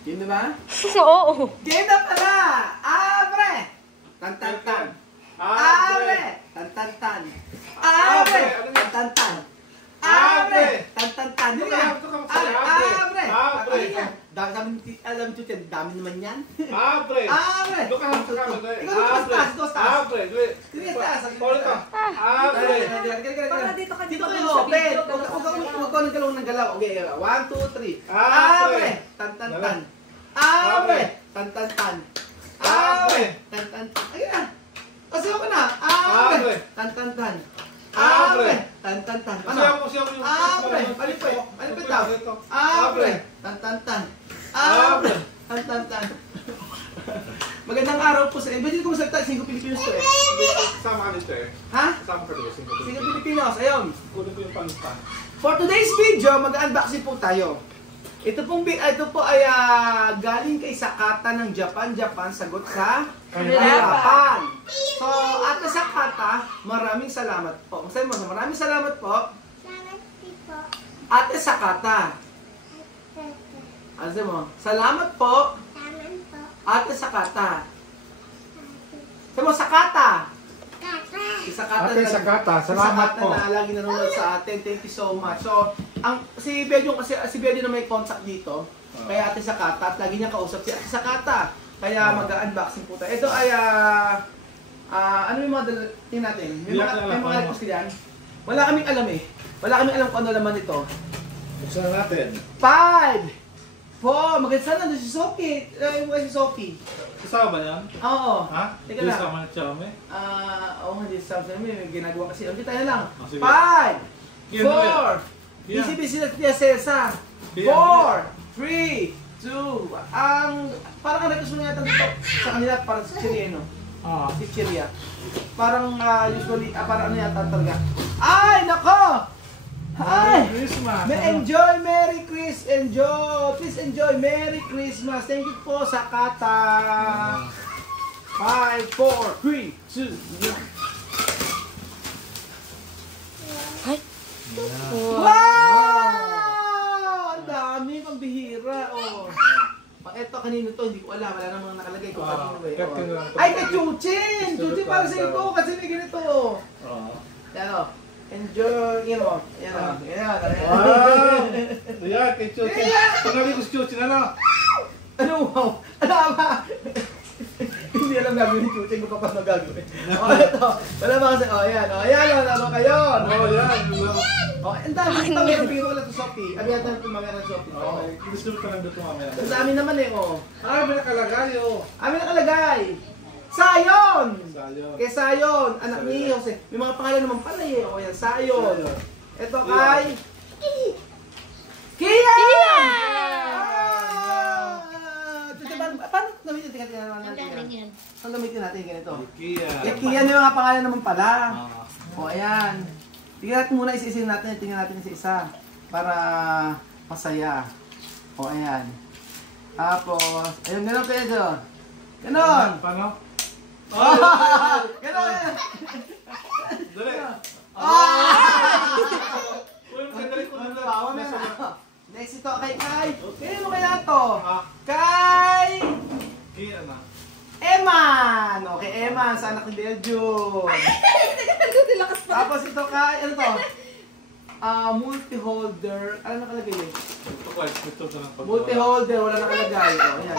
Game na ba? Oo. Game na pala! Abre! Tan-tan-tan. Abre! Tan-tan-tan. Abre! Tan-tan-tan. Abre! Tan-tan-tan. Dili ka? Abre! Abre! Dami alam mo yan, dami naman yan. Abre! Abre! Doon ka lang sa kamay. Ikaw taas, taas. Abre! Dili ka taas. Abre! Dito kayo, open. Huwag ka nagalaw ng galaw. Okay, 1, 2, 3. Abre! Tan-tan-tan. Abre! Tan-tan-tan. Abre! Tan-tan-tan. Ayun na. Kasi ako na. Abre! Tan-tan-tan. Abre! Tan-tan-tan. Ano? Abre! Alipit daw. Abre! Tan-tan-tan. Abre! Tan-tan-tan. Magandang araw po sa inyo. Pwede ko masalita, 5 Pilipinos to eh. Sama ka dito eh. Ha? Sama ka dito, 5 Pilipinos. Ayun. Kunin ko yung panutan. For today's video, mag-unboxing po tayo. Ito po ay galing kay Sakata ng Japan. Sagot sa kahirapan. So, Ate Sakata, maraming salamat po. Maraming salamat po. Ate Sakata. Ano mo? Salamat po. Ate Sakata. Sabi mo, Sakata. Si Sakata. Ate Sakata, salamat po. Na lagi nanonood sa atin. Thank you so much. So, si Bedyo na may contact dito. Kaya Ate Sakata, at lagi niya kausap si Ate Sakata. Kaya mag-unboxing po tayo. Ito ay, ano yung mga tingin natin? May mga request yan? Wala kaming alam eh. Wala kaming alam kung ano laman ito. Buksan natin. 5! Po, maganda sana doon si Sophie. Si Sophie. Kasama ba yan? Oo. Ha? Teka lang. Kasama na siya kami? Oo nga, di sa may ginagawa kasi. Okay, tayo lang. 5, 4, busy na siya Cesa. 4, 3, 2, parang ang request mo nga dito sa kanila, parang si Chiriano. Si Chiria. Parang usually, parang ano yata talaga. Ay, nako! Hi! Enjoy! Merry Christmas! Enjoy! Please enjoy! Merry Christmas! Thank you po sa Kata! 5, 4, 3, 2, 1. Ay! Wow! Ang dami pang bihira! Oh. Ito kanino to, hindi ko alam. Wala namang nakalagay kung kanino eh. Ay, kay Chuchin! Chuchin para sa ito kasi may ganito. Yan o. Enjoy, you know. Yan o. Wow! Ayan, kay Chuchin. Pangalit ko si Chuchin, ano? Ano wow? Ano ba? Hindi alam gagawin ni Chuchin kung paano gagawin. O, ito. Wala ba kasi? O, yan. O, yan. O, naman kayo. Oo, yan. O, ang dami. Ito, meron biro wala ito, Sophie. Ano yan ito mga ng Sophie? Oo, gusto ka lang dito mamaya. Ang dami naman eh, o. May nakalagay, oh. May nakalagay. Sayon! Sayon. Kay Sayon, anak ni Jose. May mga pangalan naman pala eh. O yan, Sayon. Ito kay... Kia! Paano gamitin natin? Saan gamitin natin ganito? Kia. Kia na yung mga pangalan naman pala. O ayan. Tingnan natin muna isa-isa natin. Tingnan natin isa-isa. Para masaya. O ayan. Tapos, ayun, gano'n kayo doon. Ganon! Paano? Ganon! Dali! Next ito kay Kai. Kaya mo kaya to? Kay... Kia na. Eman! Okay, Eman. Sa anak ni Belgium. Tapos ito kay... Ano to? Multi-holder. Ano nakalagay eh? Multi-holder. Wala nakalagay. O, ayan.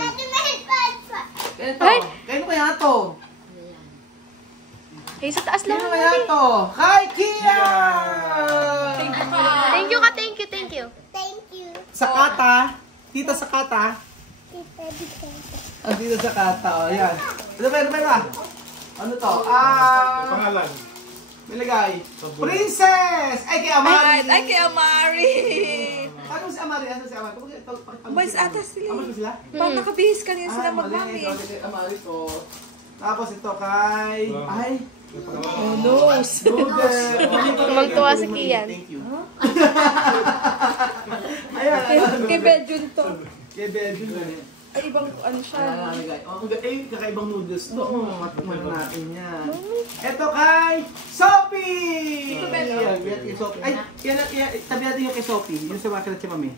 Ganito. Kaya kaya to? Ay, sa taas lang. Kaya kaya to? Kay Kia! Thank you ka, thank you. Sakata. Tita Sakata. Tita Sakata. O, ayan. Ano ba? Ano to? Pangalan. Nilagay. Princess! Ay, kay Amari! Ay, kay Amari! Ano si Amari? Ano si Amari? Boys, atas sila. Amari sila? Parang nakabihis kanina sila magmami. Mali. Kay Amari to. Tapos ito kay... Ay! Oh, no. Tumagtuwa si Kian. Thank you. Ayan. Kay Bedjun to. Kay Bedjun. Ay, ibang ano siya. Nakalagay. Oh, kakaibang noodles to. Matikman natin yan. Ito kay Sophie! Yan, kay Sophie. Ay, tabi natin yung kay Sophie. Yung sa mga si Mami.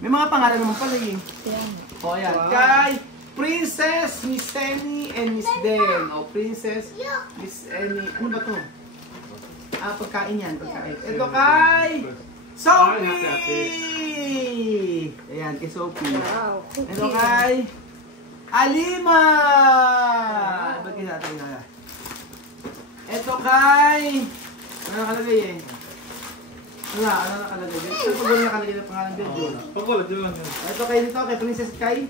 May mga pangalan naman pala eh. O, yan. Kay Princess, Miss Annie, and Miss Den. O, Princess, Miss Annie. Ano ba to? Pagkain yan. Pagkain. Ito kay Sophie! Ayan, kay Sophie. Wow. Ito kay Alima! Ba't kaya natin kaya? Ito kay... Ano nakalagay eh? Wala, ano nakalagay? Ito pag wala nakalagay ng pangalan Beljo. Pag wala, di lang yun. Ito kay dito, kay Princess kay...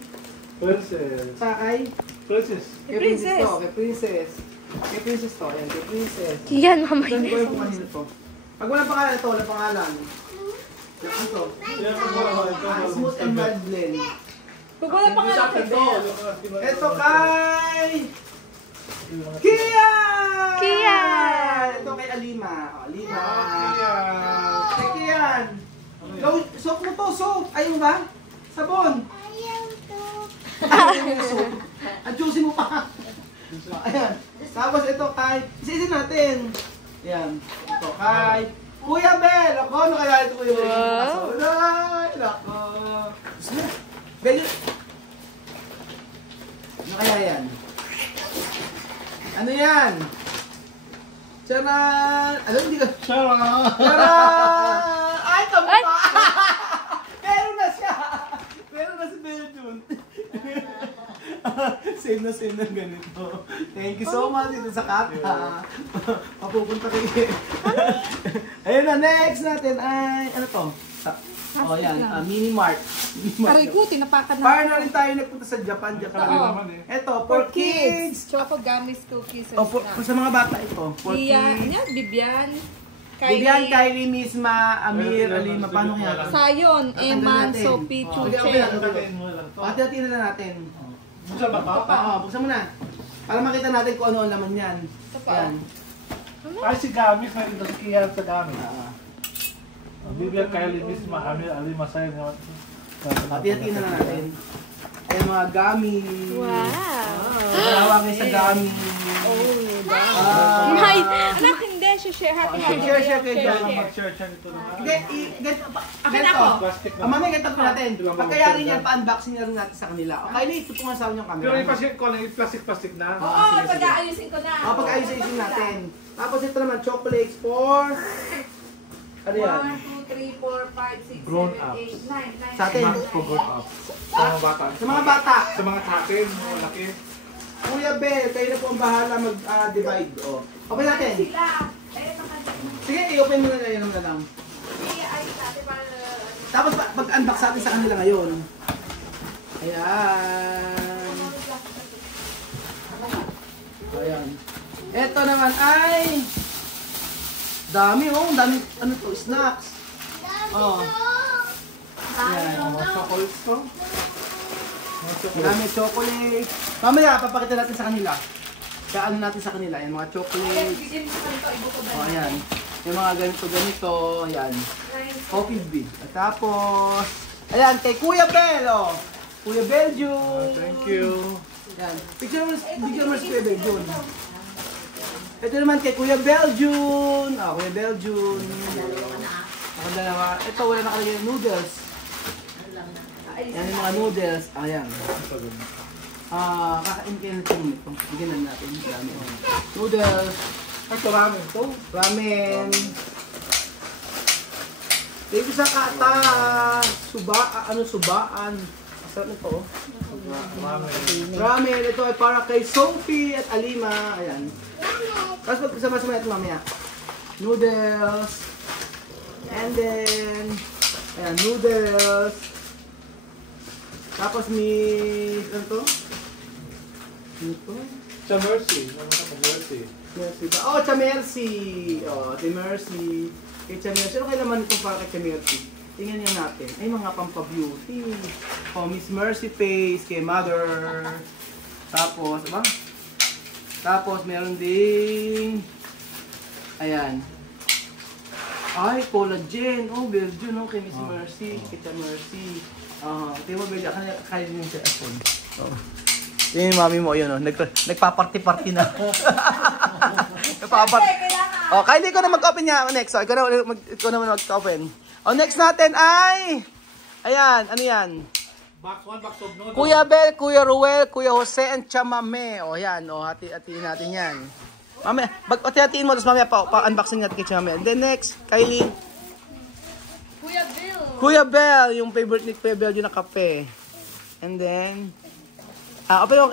Princess. Sa kay... Princess. Kay Princess to, kay Princess. Kay Princess to, ayan, kay Princess. Kian, mamay. Saan ko yung kanino to? Pag walang pangalan ito, walang pangalan. Ano to? Yan, pag wala, Smooth and mild blend. Pag wala pang alam ito. Ito kay... Kian! Kian! Ito kay Alima. O, Alima. Kian. Kay Kian. Soap mo to, soap. Ayaw ba? Sabon. Ayaw mo soap. Adjusin mo pa. Ayan. Tapos ito kay... Isa-isa natin. Ayan. Ito kay... Kuya Bel! Ako, ano kaya ito Kuya Bel? Wow. Ay, nako. Bel, ano kaya yan? Ano yan? Charan! Alam, hindi ka... Sarah! Charan! Ay, kampa! Ay! Meron na siya! Meron na si Beljun. Same na ganito. Thank you so much dito sa kata. Mapupunta kayo. Ayun na, next natin ay... Ano to? Oh, yan. Mini Mart. Aray ko, tinapakan na. Para na rin tayo nagpunta sa Japan. Oo. Ito, for kids. Choco gummies, cookies, and O, sa mga bata ito. For Iyan, kids. yan, Bibian. Vivian, Kylie, Misma, Amir, Alima, paano kaya? Sayon, Eman, natin. Sophie, Oh, okay, Chuche. Pati-hati na natin. Buksan ba ito? Oo, buksan mo na. Para makita natin kung ano ang laman yan. Yan. Ay, si Gamit na ito si Kian sa Gamit. Ah, Bibigyan kayo linis, Amir, Alima sa'yo. Pati-hati na natin. Ay, mga gummy. Wow. Malawangin sa gummy. May, Anak, hindi, share happy happy. Share kayo dyan. Mag-share siya nito na. Hindi, ganito. Plastic na. Mami, ganito pa natin. Pagkayari niyan, pa-unboxing na rin natin sa kanila. Okay, na ito kung saan yung camera. Pero yung plastic na. Oo, pag-aayusin ko na. Pag-ayos-ayusin natin. Tapos ito naman, chocolates for... Ano yan? 1, 2, 3, 4, 5, 6, Grown 7, ups. 8, 9, 9. Sa atin. For good up. Sa mga bata. Sa mga bata. Sa mga tatin, mga laki. Kuya Bel, kayo na po ang bahala mag-divide. Open natin. Sila. Eh, nakadaan. Sige, i-open mo na ngayon na lang. I-ayos natin para... Tapos pag-unbox natin sa kanila ngayon. Ayan. Ayan. Ito naman ay... Dami dami, ano to, snacks. Oh. Ayan. Mga chocolates to. Dami chocolate. Mamaya, papakita natin sa kanila. Kaya ano natin sa kanila, yung mga chocolate. Bigyan mo ito, ibuko ba? Oh, ayan. Yung mga ganito, ayan. Coffee bean. At tapos, ayan, kay Kuya Bel, oh. Kuya Beljun. Thank you. Ayan. Picture mo si Kuya Beljun. Ito naman kay Kuya Beljun. Ah, Kuya Beljun. Ako dalawa. Ito, wala nakalagay ng noodles. Yan yung mga noodles. Ayan. Kakain kayo na ito. Bigyan natin. Noodles. Ito ramen to. Ramen. Dito sa kata. Subaan. Masarap nito. Ramen. Ito ay para kay Sophie at Alima. Ayan. Tapos magsama-sama natin mamaya. Noodles. And then, ayan, noodles. Tapos ano to? Ano to? Sa Mercy. Mercy. Mercy ba? Oh, Chamercy! Oh, Chamercy. Kay Chamercy. Ano kaya naman itong para kay Chamercy? Tingnan niyo natin. Ay, mga pampa-beauty. Oh, Miss Mercy Face kay Mother. Tapos, ba? Tapos, meron ding... Ayan. Ay, collagen. Oh, Belgian, no? Kay Miss Mercy. Kita Mercy. Tingnan mo, Belgian. Kaya din yung cellphone. Oh. Yung mami mo, yun, no? Nagpaparty-party na. Nagpaparty. Oh, kaya hindi ko na mag-open niya. Next, ikaw na mag-open. Oh, next natin ay... Ayan, ano yan? Box 1, box of no. Kuya Bel, Kuya Ruel, Kuya Jose, and Chamame. O yan, hati-hatiin natin yan. Mamaya, hati-hatiin mo, tapos mamaya pa-unboxing natin kay Chamame. And then next, Kylie. Kuya Bill. Kuya Bel, yung favorite ni Kuya Bel, yung na kape. And then, pero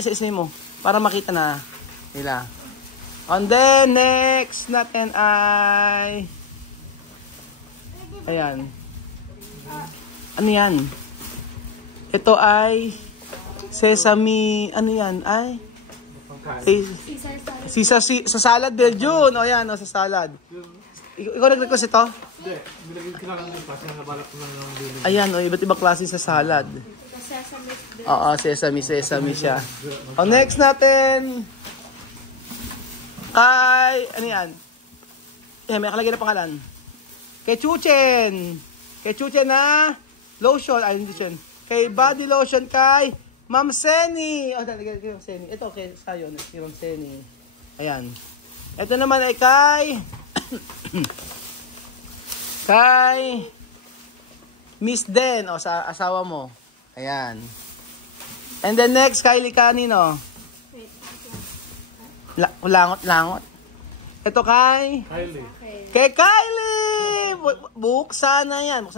isa-isa mo, para makita na nila. And then, next natin ay... Ayan. Ano yan? Ito ay sesame, ano yan? Ay? Sa salad, Belgian. O yan, sa salad. Ikaw nag-request ito? Hindi, nilagay ko lang din kasi nabalak ko lang ng bilhin. Ayan, iba't ibang klase sa salad. Oo, sesame siya. O next natin, kay, ano yan? May nakalagay na pangalan. Kay Chuchen. Kay Chuchen na lotion. Ay, hindi siya. Kay body lotion kay Ma'am Seni. Nagay Ma'am Seni. Ito kay sayo, kay Ma'am Seni. Ayan. Ito naman ay kay kay Miss Den, sa asawa mo. Ayan. And then next, Kylie kanino? Langot. Ito kay Kylie. Kay Kylie! Buksan na yan.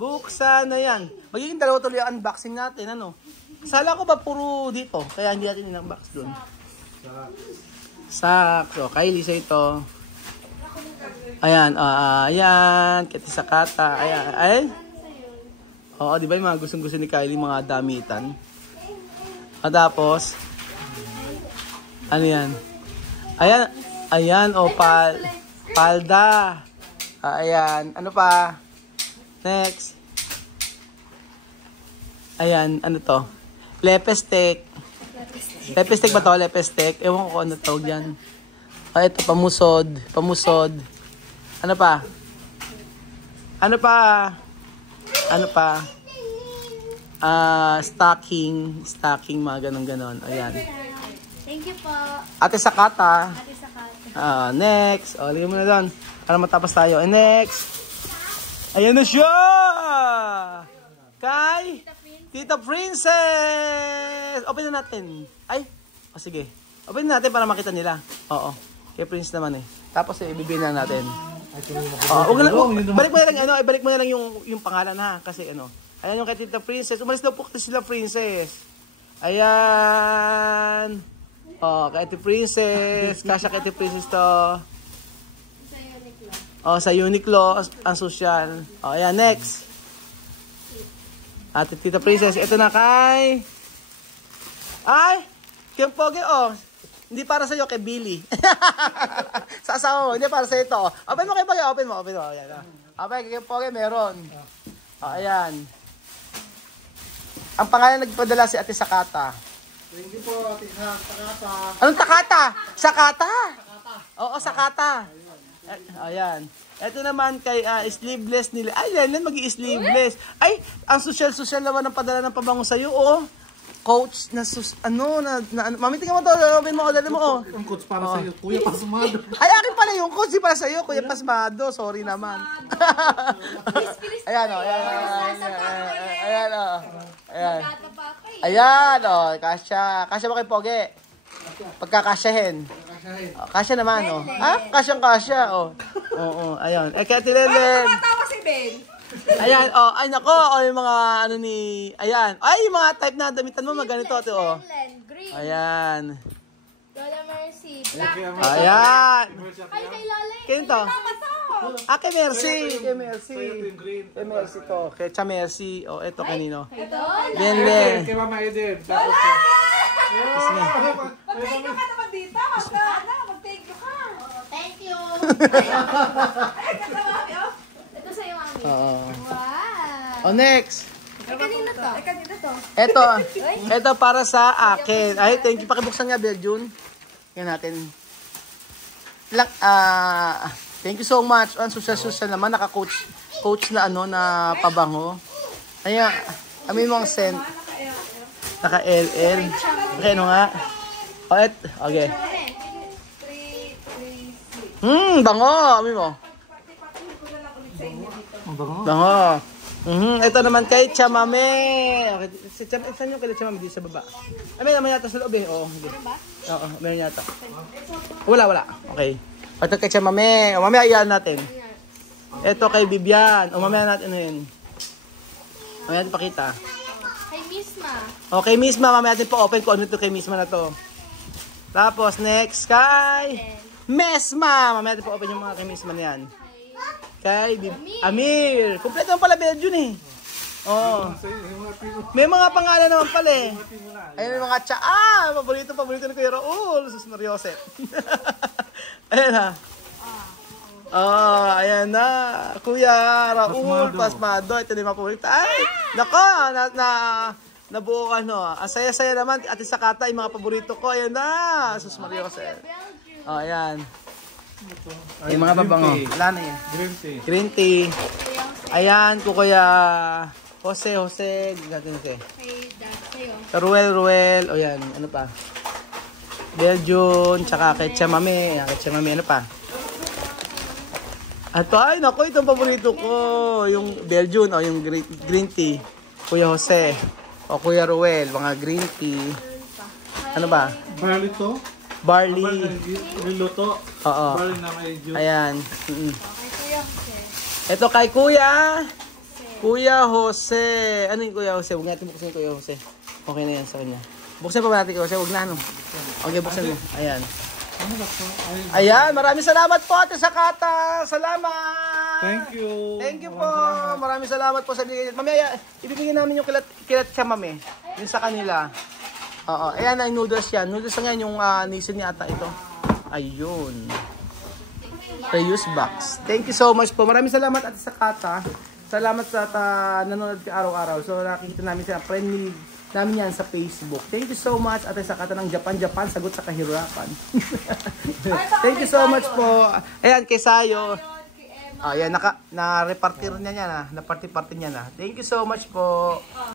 Buksan na yan. Magiging dalawa tuloy ang unboxing natin, ano? Sala ko ba puro dito? Kaya hindi natin in-unbox doon. Sakto. Kylie sa ito. Ayan, ayan. Kati sa kata. Ayan, ay. Oo, di ba yung mga gustong-gusto ni Kylie, mga damitan? At tapos, ano yan? Ayan, palda. Ayan, ano pa? Next. Ayan, ano to? Lepestek. Lepestek ba to? Lepestek? Ewan ko ano tawag yan. Ito, pamusod. Ano pa? Stocking, mga ganon. Ayan. Thank you po. Ate Sakata. Ate Sakata. Next. Lagyan mo na doon. Para matapos tayo. And next. Ayan na siya! Kay Tita Princess! Open na natin. Sige. Open na natin para makita nila. Oo. Kay Prince naman eh. Tapos ibibigay na natin. Balik mo na lang yung pangalan ha. Kasi ayan yung kay Tita Princess. Umalis na po kasi sila Princess. Ayan. Kay Tita Princess. Kasha kay Tita Princess to. Sa Uniqlo. Ang social. Ayan, next. Ate Tita Princess. Ito na kay... Kiyang pogi, Hindi para sa'yo, kay Billy. Sa asawa mo, hindi para sa'yo ito. Open mo kay pogi, open mo. Ayan, Okay, kay pogi, meron. Ayan. Ang pangalan nagpadala si Ate Sakata. Thank you po, Ate Sakata. Anong Takata? Sakata? Oo, Sakata. Ayan. Ito naman kay sleeveless nila. Yan, mag-i-sleeveless. Ang social naman ng padala ng pabango sa'yo, Coach mami, tingnan mo to. Open mo, dali mo, Ang coach para sa'yo, Kuya Pasmado. Akin pala yung coach, di para sa'yo, Kuya Pasmado. Sorry naman. Ayan, Ayan, kasya. Kasya ba kay Pogi? Pagkakasyahin. Kasya naman, Kasyang-kasya, Oo, ayan. Kaya Tilelen. Matawa si Ben. Ayan, nako, yung mga ayan. Yung mga type na damitan mo, maganito, ito, Green. Ayan. Lola Mercy. Black. Ayan. Kay Lola. Kaya to? Kay Mercy. Kay Green. to. Kay Mercy. Ito kanino? Ito. Len. Kay Mama Eden. Mag-thank you ka naman dito. Mag-thank you ka. Thank you. Ay, ganda mami, Ito sa'yo, mami. Wow. Next. Kanino to? kanina to. Ito para sa akin. Thank you. Pakibuksan nga, Belgian. Yan natin. Thank you so much. Ang social naman, naka-coach na na pabango. Ayan, amin mo ang scent. Naka-LL. Okay, ano nga? Okay. Bango. Amin mo. Bango. Ito naman kay Chamame. Okay, saan yung kay Chamame? Di sa baba. May naman yata sa loob eh. Oo, meron yata. Wala. Okay. Ito kay Chamame. Mamaya iyan natin. Ito kay Bibian. Mamaya natin yun. Mamaya natin pakita. Kay Misma. Okay, Misma. Mamaya natin pa-open kung ano ito kay Misma na to. Tapos, next kay Mesma. Mamaya natin pa-open yung mga kay Misma na yan. Kay Amir. Kompleto naman pala Belgian eh. Oh. May mga pangalan naman pala eh. Ayun may mga paborito ni Kuya Raul. Sus Mariosep. Ayan ha. Ayan na. Kuya Raul Pasmado. Ito na yung mga paborito. Ay! Nako! Nabuo ka no. Ang saya-saya naman. At isa kata yung mga paborito ko. Ayan na. Sus Mariosep. Ayan. Yung mga babango. Wala na yan. Green tea. Ayan, Kuya Jose. Gatin Kay Dad. Kayo. Ruel. O yan, ano pa? Belgian, tsaka kay Chamame. Kay Chamame, ano pa? Ato, ay, naku, itong paborito ko. Yung Belgian, o yung green tea. Kuya Jose. O Kuya Ruel, mga green tea. Ano ba? Barley to? Barley. Niluto. Oo. Barley na may juice. Ayan. Kay Kuya Jose. Ito kay Kuya Jose. Ano yung Kuya Jose? Huwag natin buksan yung Kuya Jose. Okay na yan sa kanya. Buksan pa ba natin Kuya Jose? Huwag na ano. Okay, buksan mo. Ayan. Ayan, maraming salamat po Ate Sakata. Salamat. Thank you. Thank you po. Maraming salamat po sa bigay. Mamaya, ibibigay namin yung kilat Chamame. Yung sa kanila. Oo, ayan ay noodles yan. Noodles na yan yung nisin niya ata ito. Ayun. Reuse box. Thank you so much po. Maraming salamat Ate Sakata. Salamat sa nanonood ka araw-araw. So nakikita namin siya. Friendly namin yan sa Facebook. Thank you so much Ate Sakata ng Japan. Sagot sa kahirapan. Thank you so much po. Ayan, kay Sayo. Ayan, na-repartir niya na. Na-party-party niya na. Thank you so much po.